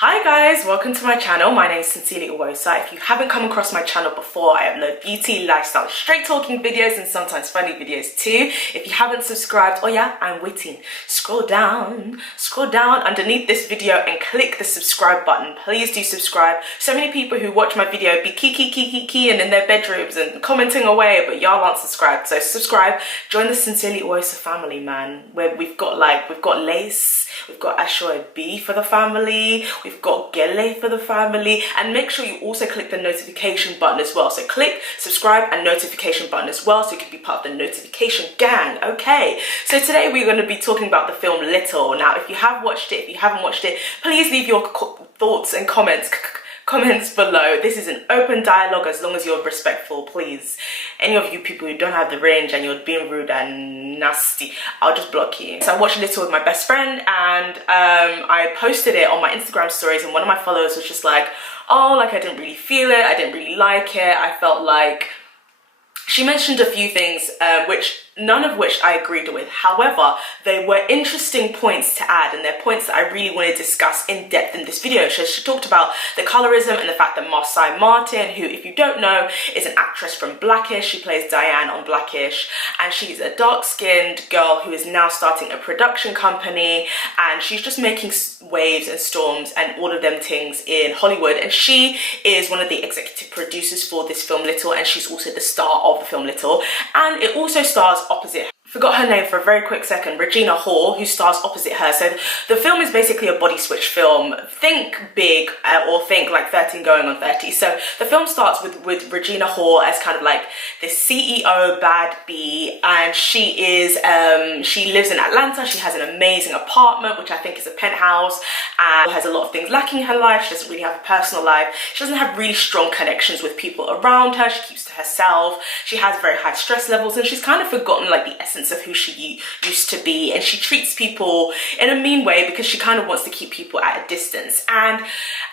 Hi guys, welcome to my channel. My name is sincerely Oghosa. If you haven't come across my channel before, I upload beauty, lifestyle, straight talking videos and sometimes funny videos too. If you haven't subscribed, oh yeah, I'm waiting. Scroll down underneath this video and click the subscribe button. Please do subscribe. So many people who watch my video be keying in their bedrooms and commenting away, but y'all aren't subscribed. So subscribe, join the Sincerely Oghosa family, man. Where we've got lace, we've got Ashoy B for the family, we've got Gele for the family, and make sure you also click the notification button as well. So click subscribe and notification button as well so you can be part of the notification gang. Okay, so today we're going to be talking about the film Little. Now if you have watched it, if you haven't watched it, please leave your thoughts and comments below. This is an open dialogue as long as you're respectful, please. Any of you people who don't have the range and you're being rude and nasty, I'll just block you. So I watched Little with my best friend and I posted it on my Instagram stories, and one of my followers was just like, oh, like I didn't really feel it, I didn't really like it, I felt like she mentioned a few things none of which I agreed with. However, they were interesting points to add, and they're points that I really want to discuss in depth in this video. So she talked about the colorism and the fact that Marsai Martin, who, if you don't know, is an actress from Blackish. She plays Diane on Blackish, and she's a dark-skinned girl who is now starting a production company, and she's just making waves and storms and all of them things in Hollywood. And she is one of the executive producers for this film Little, and she's also the star of the film Little. And it also stars opposite, forgot her name for a very quick second, Regina Hall, who stars opposite her. So the film is basically a body switch film. Think big or think like 13 going on 30. So the film starts with Regina Hall as kind of like this CEO bad bee, and she lives in Atlanta. She has an amazing apartment, which I think is a penthouse, and has a lot of things lacking in her life. She doesn't really have a personal life. She doesn't have really strong connections with people around her. She keeps to herself. She has very high stress levels, and she's kind of forgotten like the essence of who she used to be, and she treats people in a mean way because she kind of wants to keep people at a distance. And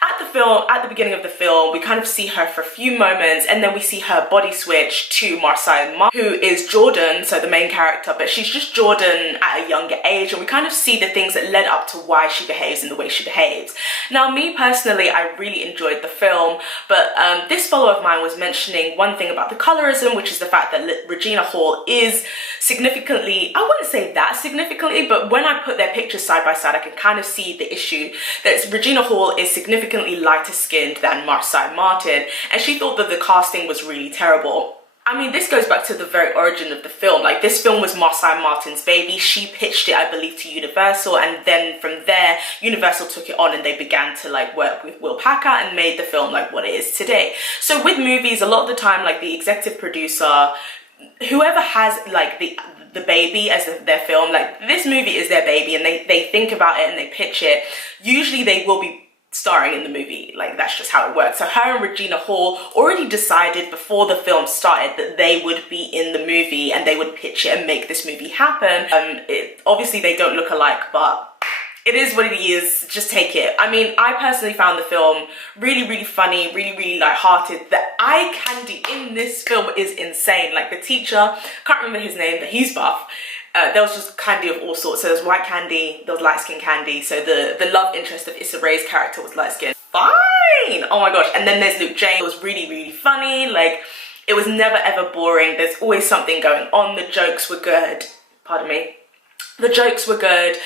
at the beginning of the film, we kind of see her for a few moments, and then we see her body switch to Marsai Martin, who is Jordan, so the main character, but she's just Jordan at a younger age, and we kind of see the things that led up to why she behaves in the way she behaves. Now, me personally, I really enjoyed the film, but this follower of mine was mentioning one thing about the colorism, which is the fact that Regina Hall is significantly, I wouldn't say that significantly, but when I put their pictures side by side, I can kind of see the issue that Regina Hall is significantly lighter skinned than Marsai Martin, and she thought that the casting was really terrible. I mean, this goes back to the very origin of the film. Like, this film was Marsai Martin's baby. She pitched it, I believe, to Universal, and then from there, Universal took it on and they began to like work with Will Packer and made the film like what it is today. So with movies, a lot of the time, like the executive producer, whoever has like the baby as their film, like this movie is their baby, and they think about it and they pitch it, usually they will be starring in the movie. Like, that's just how it works. So her and Regina Hall already decided before the film started that they would be in the movie and they would pitch it and make this movie happen. Obviously they don't look alike, but it is what it is. Just take it. I mean, I personally found the film really funny, really light-hearted. The eye candy in this film is insane. Like the teacher, can't remember his name, but he's buff. There was just candy of all sorts. So there was white candy, there was light skin candy. So the love interest of Issa Rae's character was light skin. Fine! Oh my gosh. And then there's Luke James. It was really funny. Like, it was never ever boring. There's always something going on. The jokes were good. Pardon me. The jokes were good.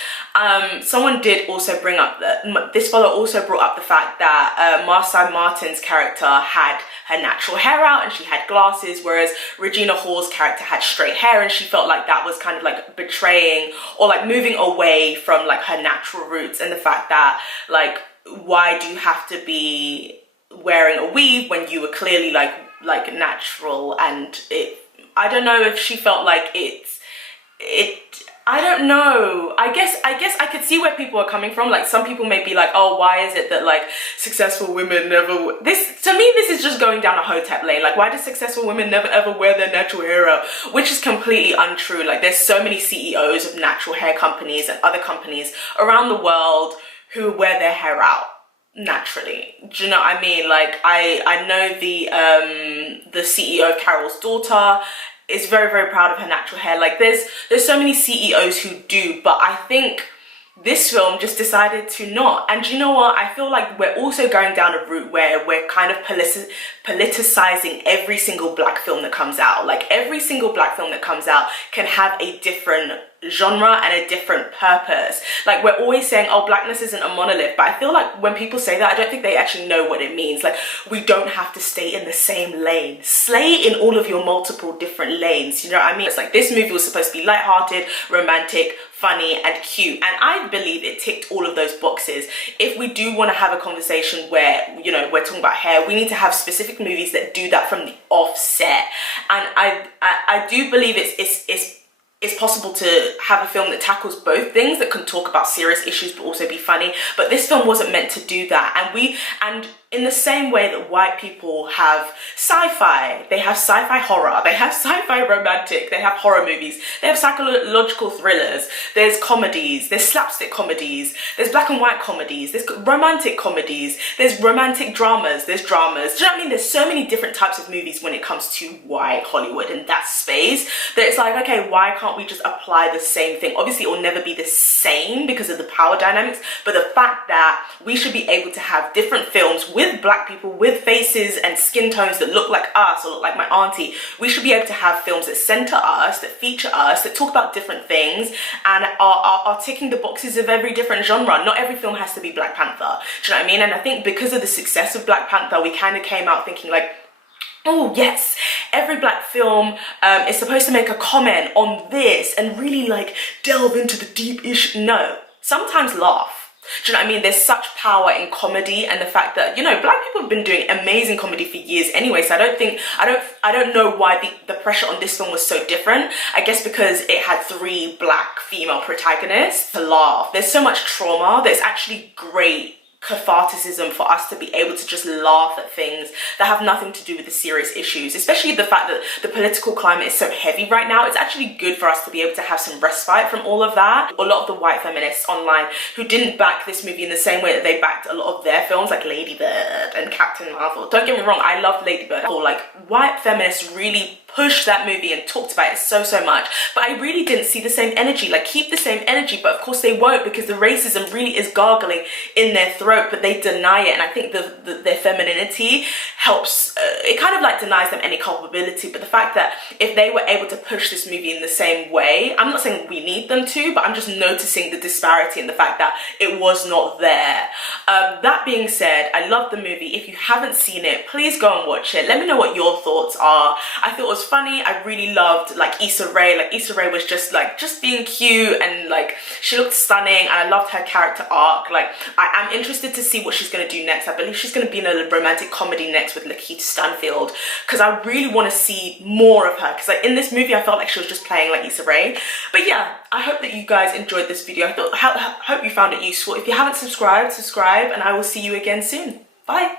Someone did also bring up that this follower also brought up the fact that Marsai Martin's character had her natural hair out and she had glasses, whereas Regina Hall's character had straight hair, and she felt like that was kind of like betraying or like moving away from like her natural roots, and the fact that like, why do you have to be wearing a weave when you were clearly like natural? And I don't know if she felt like I don't know. I guess I could see where people are coming from. Like, some people may be like, oh, why is it that like successful women never, to me this is just going down a hotep lane. Like, why do successful women never ever wear their natural hair out? Which is completely untrue. Like, there's so many CEOs of natural hair companies and other companies around the world who wear their hair out naturally. Do you know what I mean? Like, I know the CEO of Carol's daughter is very proud of her natural hair. Like, there's so many CEOs who do, but I think this film just decided to not. And you know what? I feel like we're also going down a route where we're kind of politicizing every single black film that comes out. Like every single black film that comes out can have a different genre and a different purpose. Like we're always saying, oh, blackness isn't a monolith, but I feel like when people say that, I don't think they actually know what it means. Like we don't have to stay in the same lane. Slay in all of your multiple different lanes, you know what I mean? It's like this movie was supposed to be lighthearted, romantic, funny and cute, and I believe it ticked all of those boxes. If we do want to have a conversation where, you know, we're talking about hair, we need to have specific movies that do that from the offset. And I do believe it's possible to have a film that tackles both things, that can talk about serious issues but also be funny. But this film wasn't meant to do that. And in the same way that white people have sci-fi, they have sci-fi horror, they have sci-fi romantic, they have horror movies, they have psychological thrillers, there's comedies, there's slapstick comedies, there's black and white comedies, there's romantic comedies, there's romantic dramas, there's dramas. Do you know what I mean? There's so many different types of movies when it comes to white Hollywood and that space, that it's like, okay, why can't we just apply the same thing? Obviously it will never be the same because of the power dynamics, but the fact that we should be able to have different films with black people, with faces and skin tones that look like us or look like my auntie, we should be able to have films that center us, that feature us, that talk about different things and are ticking the boxes of every different genre. Not every film has to be Black Panther. Do you know what I mean? And I think because of the success of Black Panther, we kind of came out thinking like, oh yes, every black film is supposed to make a comment on this and really like delve into the deep issue. No, sometimes laugh. Do you know what I mean? There's such power in comedy, and the fact that, you know, black people have been doing amazing comedy for years anyway, so I don't know why the pressure on this film was so different. I guess because it had 3 black female protagonists to laugh. There's so much trauma that it's actually great catharticism for us to be able to just laugh at things that have nothing to do with the serious issues, especially the fact that the political climate is so heavy right now. It's actually good for us to be able to have some respite from all of that. A lot of the white feminists online who didn't back this movie in the same way that they backed a lot of their films like Lady Bird and Captain Marvel. Don't get me wrong, I love Lady Bird. Or like white feminists really pushed that movie and talked about it so much, but I really didn't see the same energy. Like, keep the same energy, but of course they won't, because the racism really is gargling in their throat, but they deny it. And I think their femininity helps, it kind of like denies them any culpability. But the fact that if they were able to push this movie in the same way, I'm not saying we need them to, but I'm just noticing the disparity and the fact that it was not there. That being said, I love the movie. If you haven't seen it, please go and watch it. Let me know what your thoughts are. I thought it was funny. I really loved like Issa Rae. Like, Issa Rae was just being cute, and like she looked stunning, and I loved her character arc. Like, I am interested to see what she's going to do next. I believe she's going to be in a romantic comedy next with Lakeith Stanfield, because I really want to see more of her, because like in this movie I felt like she was just playing like Issa Rae. But yeah, I hope that you guys enjoyed this video. I hope you found it useful. If you haven't subscribed, subscribe, and I will see you again soon. Bye.